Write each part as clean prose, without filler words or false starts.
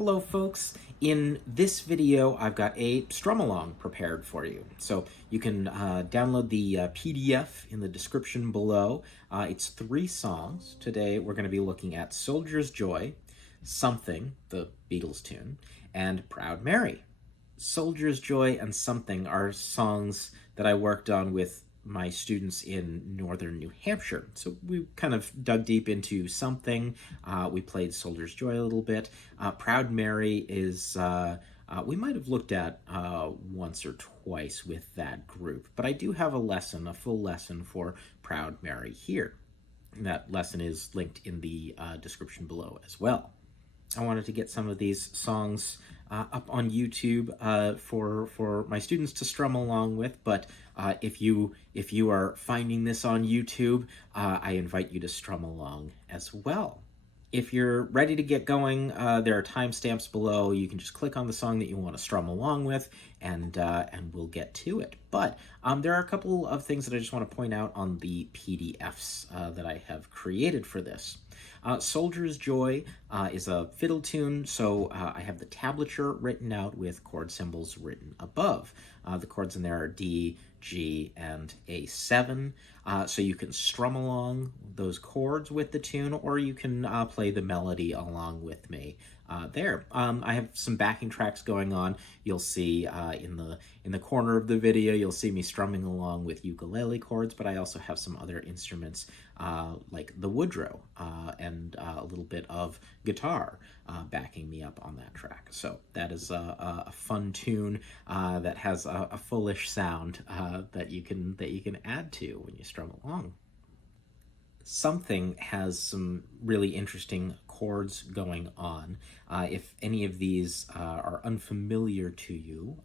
Hello folks, in this video I've got a strum along prepared for you. So you can download the PDF in the description below. It's 3 songs. Today we're going to be looking at Soldier's Joy, Something, the Beatles tune, and Proud Mary. Soldier's Joy and Something are songs that I worked on with my students in northern New Hampshire. So we kind of dug deep into Something. We played Soldier's Joy a little bit. Proud Mary is, we might have looked at once or twice with that group, but I do have a full lesson for Proud Mary here. That lesson is linked in the description below as well. I wanted to get some of these songs up on YouTube for my students to strum along with, but if you are finding this on YouTube, I invite you to strum along as well. If you're ready to get going, there are timestamps below. You can just click on the song that you want to strum along with, and we'll get to it. But there are a couple of things that I just want to point out on the PDFs that I have created for this. Soldier's Joy is a fiddle tune, so I have the tablature written out with chord symbols written above. The chords in there are D, G, and A7, so you can strum along those chords with the tune, or you can play the melody along with me there. I have some backing tracks going on. You'll see in the corner of the video, you'll see me strumming along with ukulele chords, but I also have some other instruments like the woodrow and a little bit of guitar backing me up on that track. So that is a fun tune that has a foolish sound that you can add to when you strum along. Something has some really interesting chords going on. If any of these are unfamiliar to you,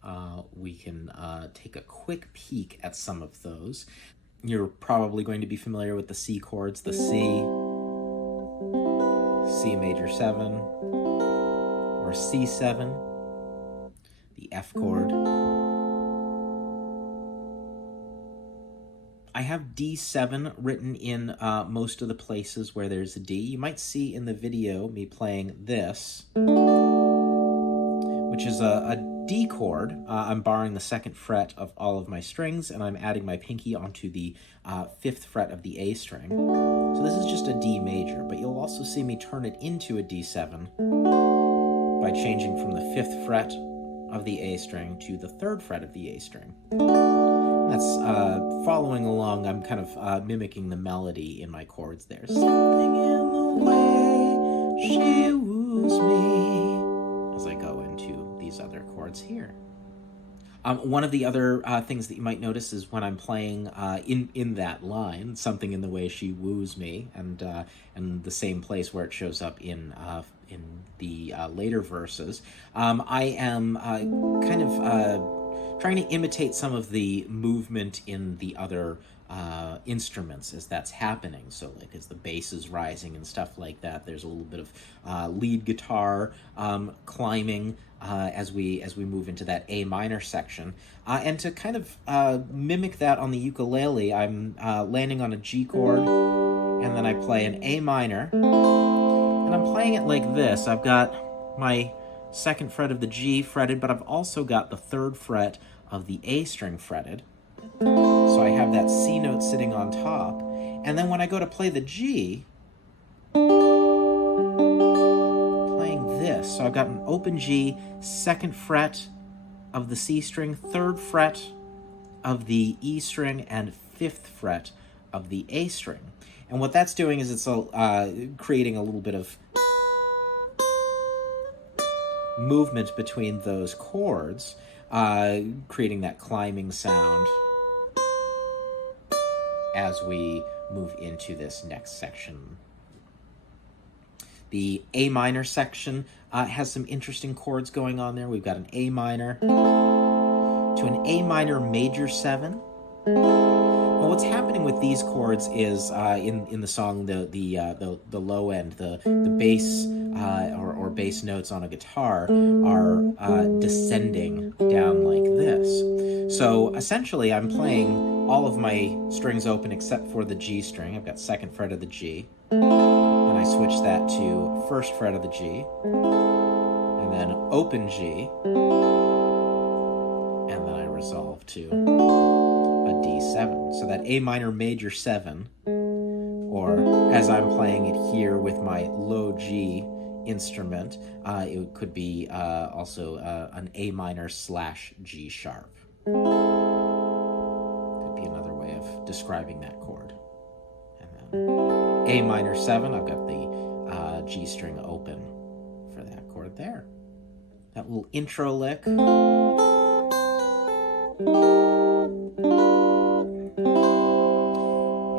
we can take a quick peek at some of those. You're probably going to be familiar with the C chords, the C, C major 7, or C7, the F chord. I have D7 written in most of the places where there's a D. You might see in the video me playing this, which is a D chord. I'm borrowing the 2nd fret of all of my strings, and I'm adding my pinky onto the 5th fret of the A string. So this is just a D major, but you'll also see me turn it into a D7 by changing from the 5th fret of the A string to the 3rd fret of the A string. That's following along. I'm kind of mimicking the melody in my chords there. Something in the way she woos me, as I go into these other chords here. One of the other things that you might notice is when I'm playing in that line, something in the way she woos me, and the same place where it shows up in the later verses, I am kind of trying to imitate some of the movement in the other instruments as that's happening. So like as the bass is rising and stuff like that, there's a little bit of lead guitar climbing as we move into that A minor section. And to kind of mimic that on the ukulele, I'm landing on a G chord, and then I play an A minor, and I'm playing it like this. I've got my 2nd fret of the G fretted, but I've also got the 3rd fret of the A string fretted. So I have that C note sitting on top. And then when I go to play the G, playing this. So I've got an open G, 2nd fret of the C string, 3rd fret of the E string, and 5th fret of the A string. And what that's doing is it's creating a little bit of movement between those chords, creating that climbing sound as we move into this next section. The A minor section has some interesting chords going on there. We've got an A minor to an A minor major 7. Well, what's happening with these chords is in the song, the low end, the bass or bass notes on a guitar are descending down like this. So essentially, I'm playing all of my strings open except for the G string. I've got 2nd fret of the G. Then I switch that to 1st fret of the G, and open G, and then I resolve to a D7. So that A minor major 7, or as I'm playing it here with my low G instrument, it could be also an A minor slash G sharp. Could be another way of describing that chord. And then A minor 7, I've got the G string open for that chord there. That little intro lick.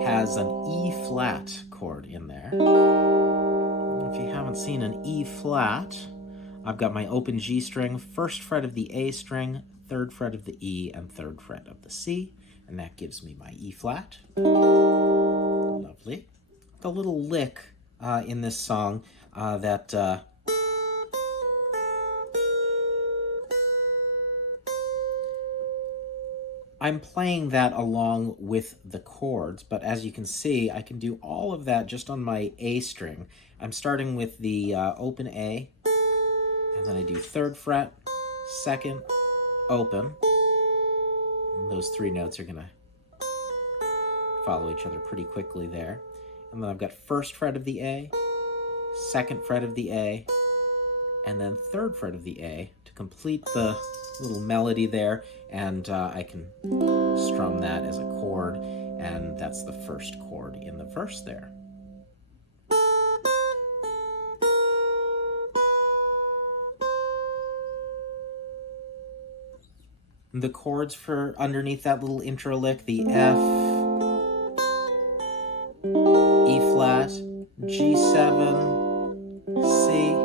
Has an E flat chord in there. If you haven't seen an E flat, I've got my open G string, first fret of the A string, third fret of the E, and third fret of the C, and that gives me my E flat. Lovely. The little lick in this song that I'm playing that along with the chords, but as you can see, I can do all of that just on my A string. I'm starting with the open A, and then I do third fret, second, open. And those three notes are gonna follow each other pretty quickly there. And then I've got first fret of the A, second fret of the A, and then third fret of the A to complete the little melody there, and I can strum that as a chord, and that's the first chord in the verse there. The chords for underneath that little intro lick, the F, E flat, G7, C.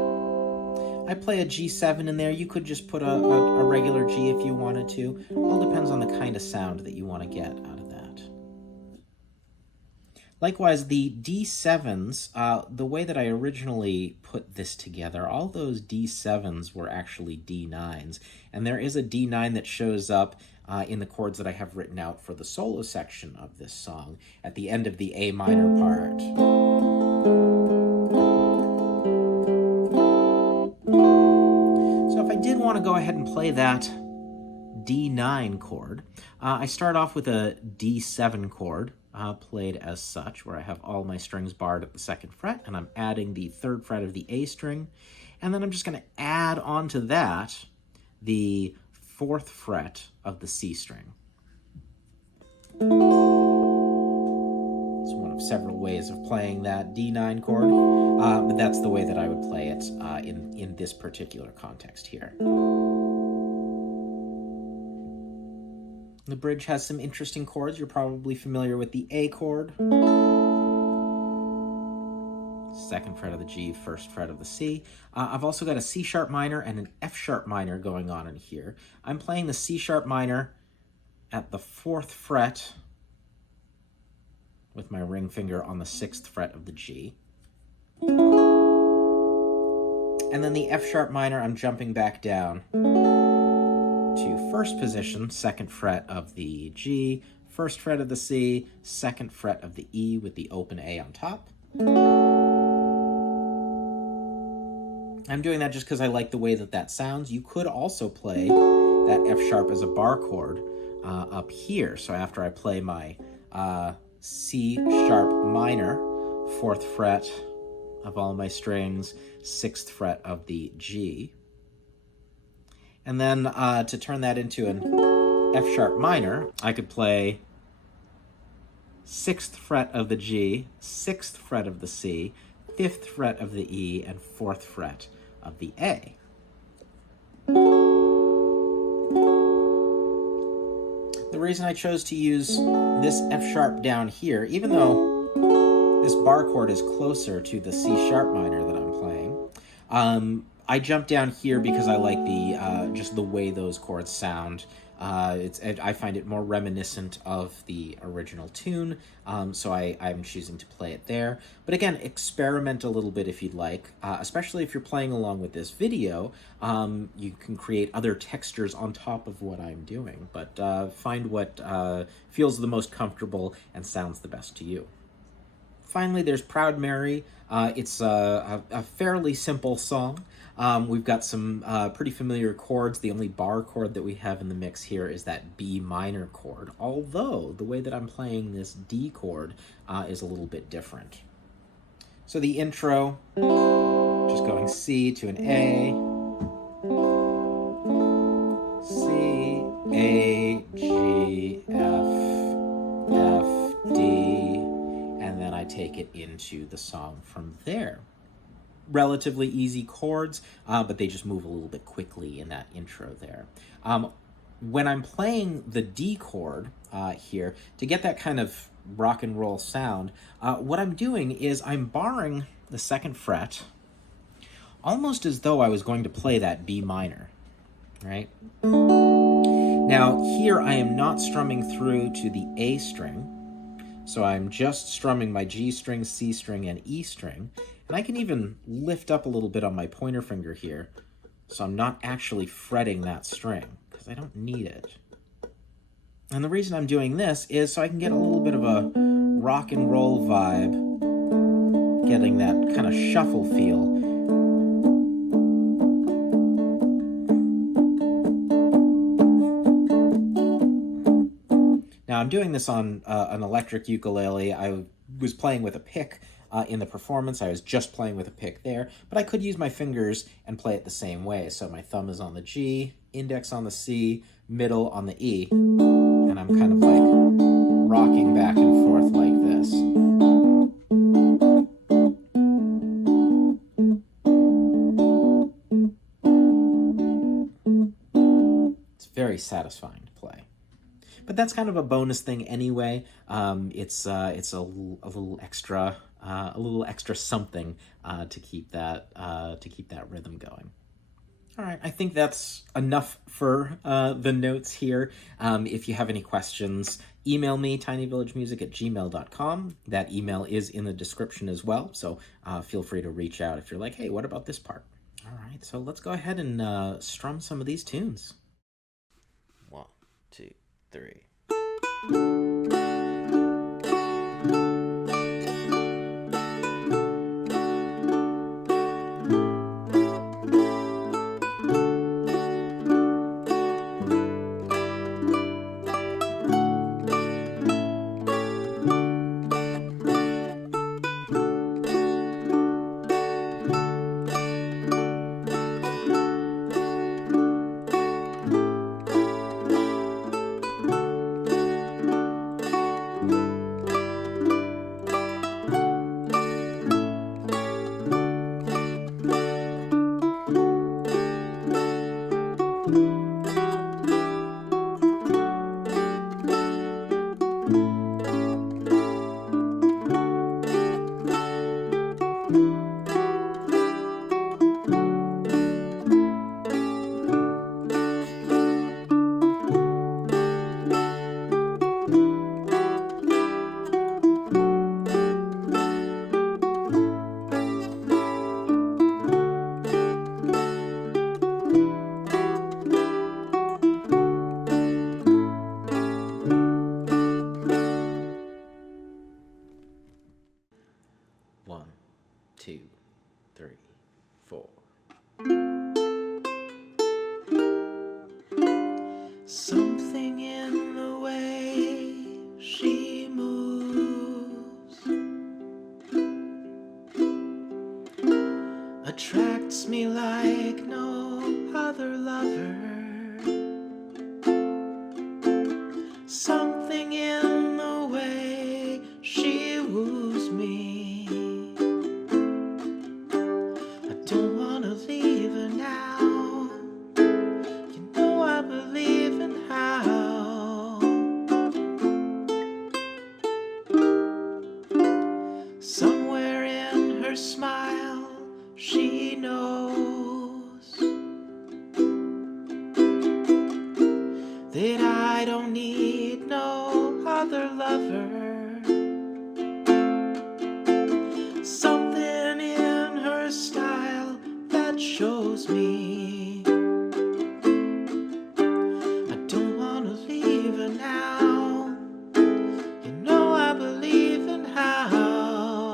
I play a G7 in there. You could just put a regular G if you wanted to. All depends on the kind of sound that you want to get out of that. Likewise, the D7s, the way that I originally put this together, all those D7s were actually D9s. And there is a D9 that shows up in the chords that I have written out for the solo section of this song at the end of the A minor part. So if I did want to go ahead and play that D9 chord, I start off with a D7 chord, played as such, where I have all my strings barred at the second fret, and I'm adding the third fret of the A string, and then I'm just going to add onto that the fourth fret of the C string. It's one of several ways of playing that D9 chord, but that's the way that I would play it in this particular context here. The bridge has some interesting chords. You're probably familiar with the A chord, second fret of the G, first fret of the C. I've also got a C sharp minor and an F sharp minor going on in here. I'm playing the C sharp minor at the fourth fret with my ring finger on the sixth fret of the G. And then the F sharp minor, I'm jumping back down to first position, second fret of the G, first fret of the C, second fret of the E with the open A on top. I'm doing that just because I like the way that that sounds. You could also play that F sharp as a bar chord up here. So after I play my C sharp minor, fourth fret of all my strings, sixth fret of the G, and then to turn that into an F sharp minor, I could play sixth fret of the G, sixth fret of the C, fifth fret of the E, and fourth fret of the A. The reason I chose to use this F sharp down here, even though this bar chord is closer to the C sharp minor that I'm playing, I jumped down here because I like the just the way those chords sound. I find it more reminiscent of the original tune, so I'm choosing to play it there. But again, experiment a little bit if you'd like, especially if you're playing along with this video. You can create other textures on top of what I'm doing, but find what feels the most comfortable and sounds the best to you. finally, there's Proud Mary. It's a fairly simple song. We've got some pretty familiar chords. The only bar chord that we have in the mix here is that B minor chord, although the way that I'm playing this D chord is a little bit different. So the intro, just going C to an A, C, A, G, F, D, and then I take it into the song from there. Relatively easy chords, but they just move a little bit quickly in that intro there. When I'm playing the D chord here, to get that kind of rock and roll sound, what I'm doing is I'm barring the 2nd fret, almost as though I was going to play that B minor, right? Now here I am not strumming through to the A string, so I'm just strumming my G string, C string, and E string, and I can even lift up a little bit on my pointer finger here, so I'm not actually fretting that string, because I don't need it. And the reason I'm doing this is so I can get a little bit of a rock and roll vibe, getting that kind of shuffle feel. Now I'm doing this on an electric ukulele. I was playing with a pick in the performance. I was just playing with a pick there, but I could use my fingers and play it the same way. So my thumb is on the G, index on the C, middle on the E, and I'm kind of like rocking back and forth like this. It's very satisfying to play. But that's kind of a bonus thing anyway. It's a little extra something to keep that rhythm going. All right, I think that's enough for the notes here. If you have any questions, email me, tinyvillagemusic@gmail.com. That email is in the description as well, so feel free to reach out if you're like, hey, what about this part? All right, so let's go ahead and strum some of these tunes. 1, 2, 3. One, two, three, four. Something in the way she moves attracts me like no other lover. Something in the way she woos me. I don't want to leave her now. You know I believe in how. Somewhere in her smile she knows that I don't need no other lover. Something in her style that shows me I don't want to leave her now. You know I believe in how.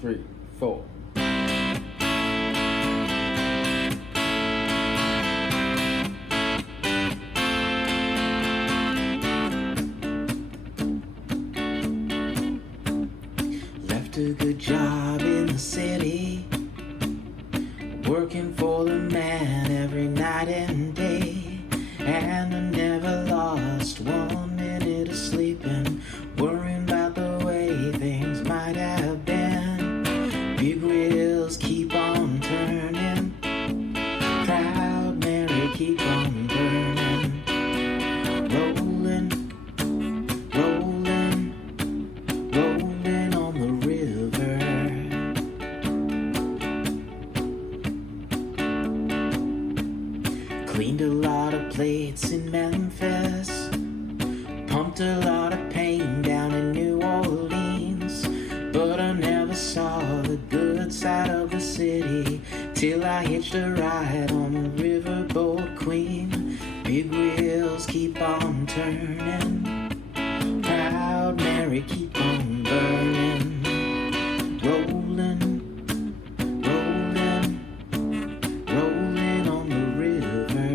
3, 4. Left a good job in the city, working for the man every night and day, and I never lost 1 minute of sleeping, worrying about the way things might have been. Big wheels keep on turning, proud Mary keep on burning, rolling, rolling, rolling on the river. Cleaned a lot of plates in Memphis, pumped a lot of pain down in New Orleans, but I never saw the good side of the city till I hitched a ride on the riverboat Queen. Big wheels keep on turning, proud Mary keep on burning, rolling, rolling, rolling on the river,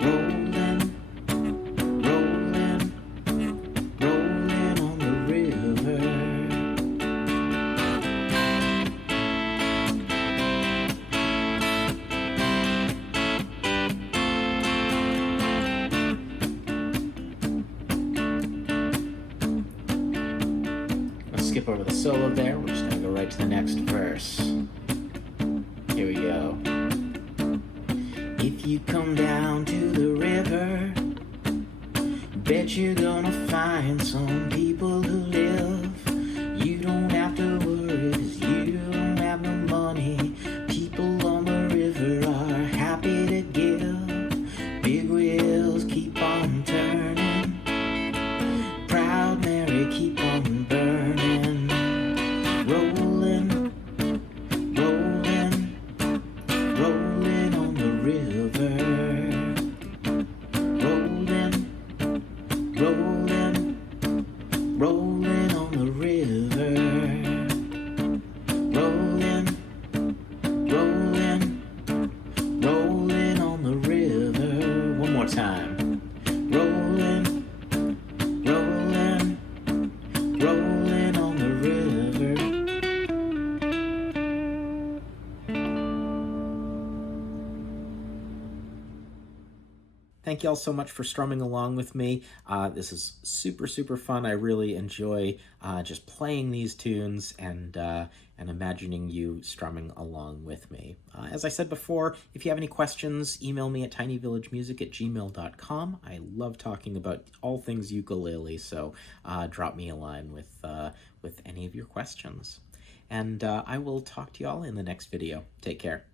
rolling, rolling, rolling on the river. Let's skip over the solo there. We're just gonna go right to the next verse. Here we go. If you come down to the river, bet you're gonna find some people who live. You don't have to worry, 'cause you don't have no money. People on the river are happy to give. Big wheels keep on turning, proud Mary keep on burning, rolling, rolling, rolling on the river, rolling, rolling, rolling on the river, rolling, rolling, rolling on the river. One more time. Rolling, rolling, rolling on the river. Thank you all so much for strumming along with me. This is super, super fun. I really enjoy just playing these tunes and imagining you strumming along with me. As I said before, if you have any questions, email me at tinyvillagemusic@gmail.com. I love talking about all things ukulele, so drop me a line with any of your questions. And I will talk to you all in the next video. Take care.